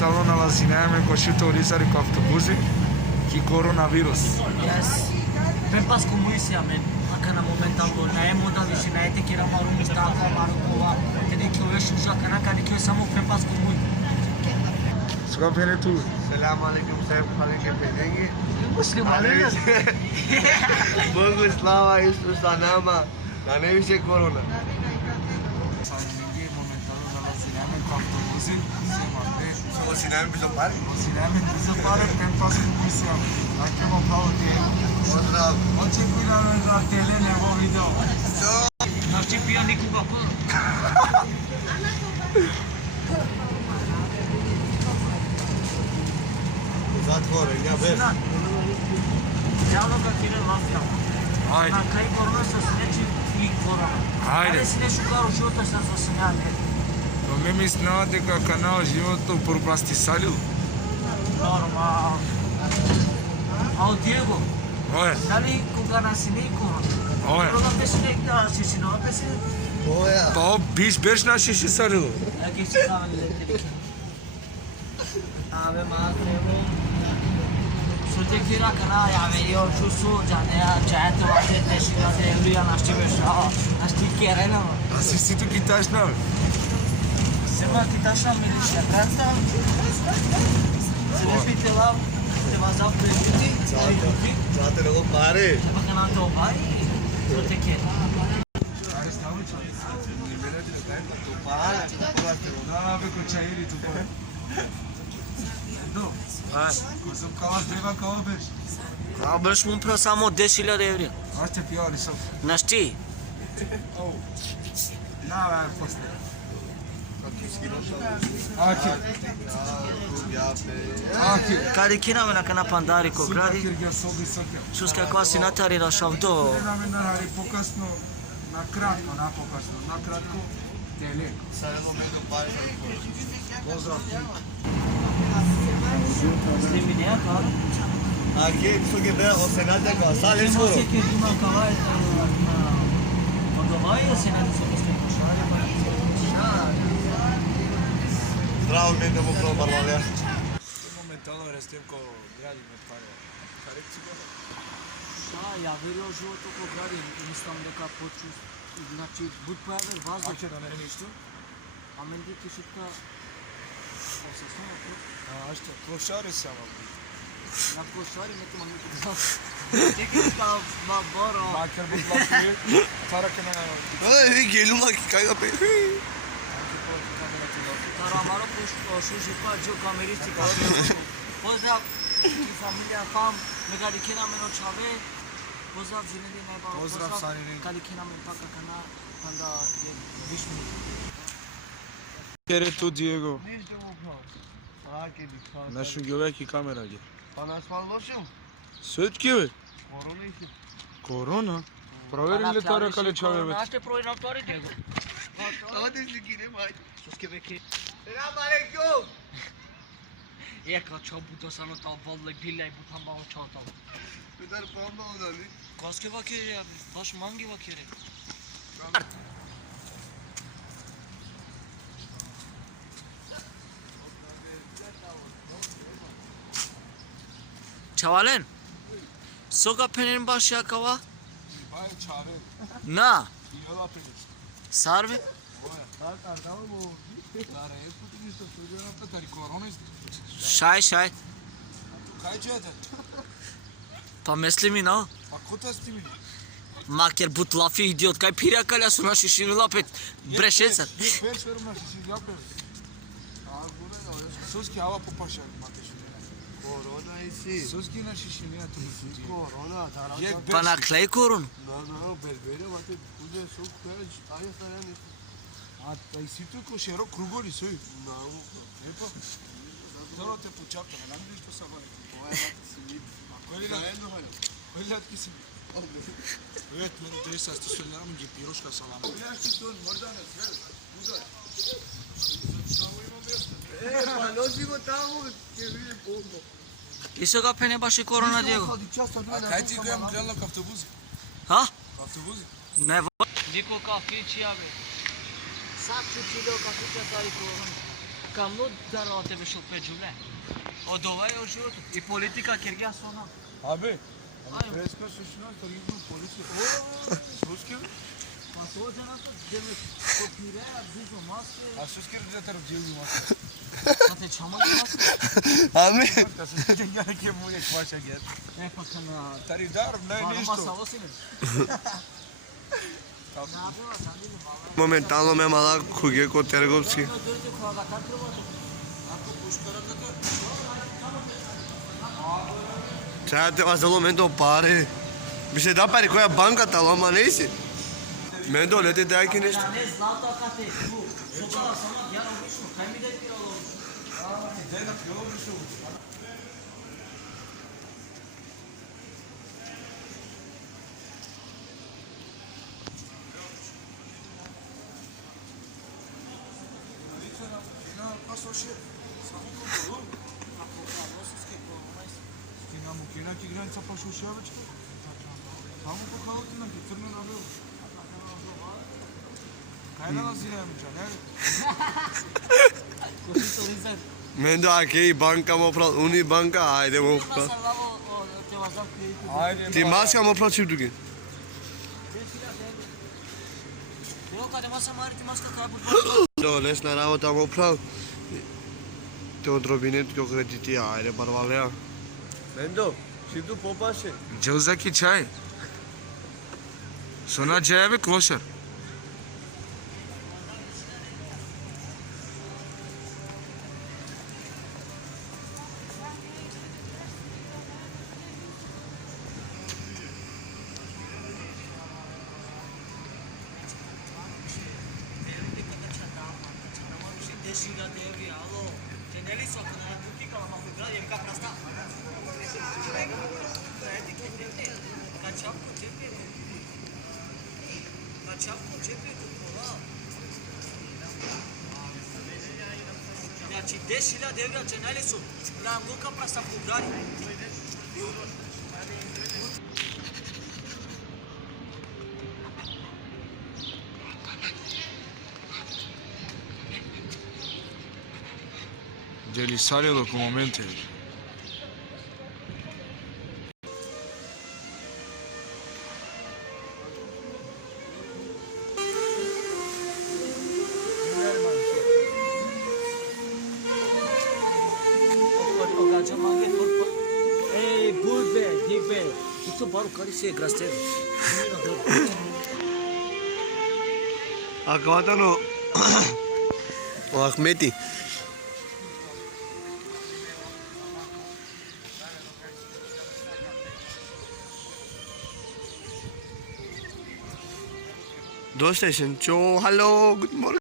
momentalno nalazíme Košiuto Rizari cu autobuzi și coronavirus. Yes. Pe pas cu muisia, men. Acá na momentalno, na emo da više, na ete kira maru mistaka, maru kova. Tede ki ove šuša, kana kani ki samo pe pas cu mui. Suka pene tu. सलाम वालेकुम साहब खालेंगे भेजेंगे Muslim alegas. Băgu slava Iisus Anama la nevișe corona. Salmingi momentalno nalazíme cu autobuzi Să o țineam pe zopari? Nalazíme bizo pare pe pas cu muisia. Acemo pao de. Pozdrav. Očekujeme za tele nebo video. Znači pio nikoga puno. Zatvore, ja bez. Javno ga kire mafija. Ajde. Na kaj korona sa se neći i korona. Ajde. Ali si nešto kao u života sa se njane. To mi mislimo дека канал живото пропастисалил. Normal. A o Diego, Ое, dali koga nas i korona. ое. Korona pesi nekda, si si nova pesi. Oja. Па биш беш наши ще салил. Ja ki si kamen leteli. Ave madre, Sutekira kana ya veriyor şu su canı ya çaytı vaziyette şirate evliya naşçı beşa naşçı kerena Аси си ту киташ на. sema kitaşan milişle prensa selefite lav te vazap prestiti Zaten o pare. bakın anto bay Sutekira Да, бе ко чаири ту па. До. Козум кала дева кала беш. Ablaş mum pro samo 10.000 evri Аще пиори со. naşçı Оу. На, бе, после. Аки. Аки. Kadi kina mena kana pandari ko gradi Киргия соби соке. sus kakva si natari na šavdo Наме наради покасно, на кратко, на покасно, на кратко, теле. Sada momentul pare. Pozdrav. Slimi ne yapar? Aqui, isso que vem, o senado da casa. Sale Não escuro. sei que uma cavalo quando vai o senado só está Zdravo, mi idemo prvo barbalja. Моментално растем ко градиме паре. Карекција. Da, ja verio живото ко гради, мислам дека почу значи буд појаве вазда. Аќе да не ништо? А мен ди кишитка осеснува Аште клошари сама. на кошари нека мам нека. Теки ста ва боро. Макар бу плафи, тарака на Ой, gelin bak kayga pe. Тарамаро пуш шуши па џо камеристи ка. Поздрав и фамилија фам, мега дикина мено чаве. Поздрав зинеди неба. Поздрав Санини. Кади кина мен пака кана канда е вишми. Кере ту Диего. Ne işte bu plan. Sakin bir Нашо ѓовеки камера ги. Anasman loşum. Сөт ке? Korona işi. Корона? Проверили ли тарака ли човек? Ще проверим втори Диего. Hadi sikine bak. Суске беки. Selamünaleyküm. Ека чобуто сано тал волле гилай бутан бао чотал. Kadar pahalı oldu Ali. Коске вакире я, баш манги вакире. Çavalen. Soga penin başı yakava? Бај чаве. Na. Иола педеш. Sarve. Так, ардаво бо. Дара е пути ништо студиона петари корона исто. Şay şay. Кај чете? Pa meslimi no. Па кота сти ми? Maker but lafi idiot. Kaj pirja kalja su naši šinula pet brešeca. Пер шерум на шиши јапе. А горе да соски ава попаша матеш. Korona işi. Соски на шиши не ту. Korona. Јек Pa na klej korun. No, berbere vate kude sok kaç ayı saran işi. А тај сито ко широ кругори сој. No. Епа. Торо те почапта, не нам ништо са бај. Ovaj vate simit. Кој лат? Sayın hala. Кој лат ки си? Вет мен деса сте солярам ги пирошка салам. Ја што тон мордане све. Куда? Pa nosimo tamo che vive poco. I soga pene başı korona Diego. А кај ти го имам гледал ко автобузи? Ha? Ко автобузи? Ne var? Diko kafiçi abi. Saçı kilo kafiçi tari korona. Cam nu doar la TV Show pe Giulia. O dovai o jur. E politica Kirgia sona. Abi. Ayo. Fresca suçuna tarihli polisi. Sus ki? Pa to jana to deme to pire bizo maske. Sus ki de taraf cevi mas. Ate çamalı maske. Abi. Tasın cengen ki bu ek başa gel. Ne pakana. Tari dar ne Masa isto. osine. Ne yapıyor sen değil mi? Vallahi. Momentalno me mala khuge ko tergovski. Dörde kurada katrıvadı. Ako pushkara da Čate vas zelo mendo pare. Bi se da pare koja banka talo, ama nisi. Mendo, lete daj ki nešto. Ne zlato akate. Sokala sana yan olmuş mu? Kaymide kiralı olmuş. Denak yolu bir şey. Kina ki granica pa Šuševačka? Samo po Halotina ki crno nabilo. Kaj da nas idemo, ne? Kofito izad. Mendo, akej banka mo pral, uni banka, ajde mo pral. Masallavo te vazam krediti. Aynen. Ti maska mo pral çivdugi. Evo kada masa mari ti maska kaj bud. Do, lesna rabota mo pral. Te odrobinet ko krediti, ajde barvalea. Mendo, çivdu popaše. Cevzaki çay. Sonra çaya ve kloşer. Deshiga devi alo. Geneli sokana tuki kama kudra yemka prasta. Kaçapko cepe tukola. Znači desila devra geneli su. La muka prasta kudrari. Gelisario documente. Ogaca mange torpa. Ey bulbe, dibe. Itu baru kali sih graster. Akvatano. O Ahmeti. Dosta sen. Cho, hello, good morning.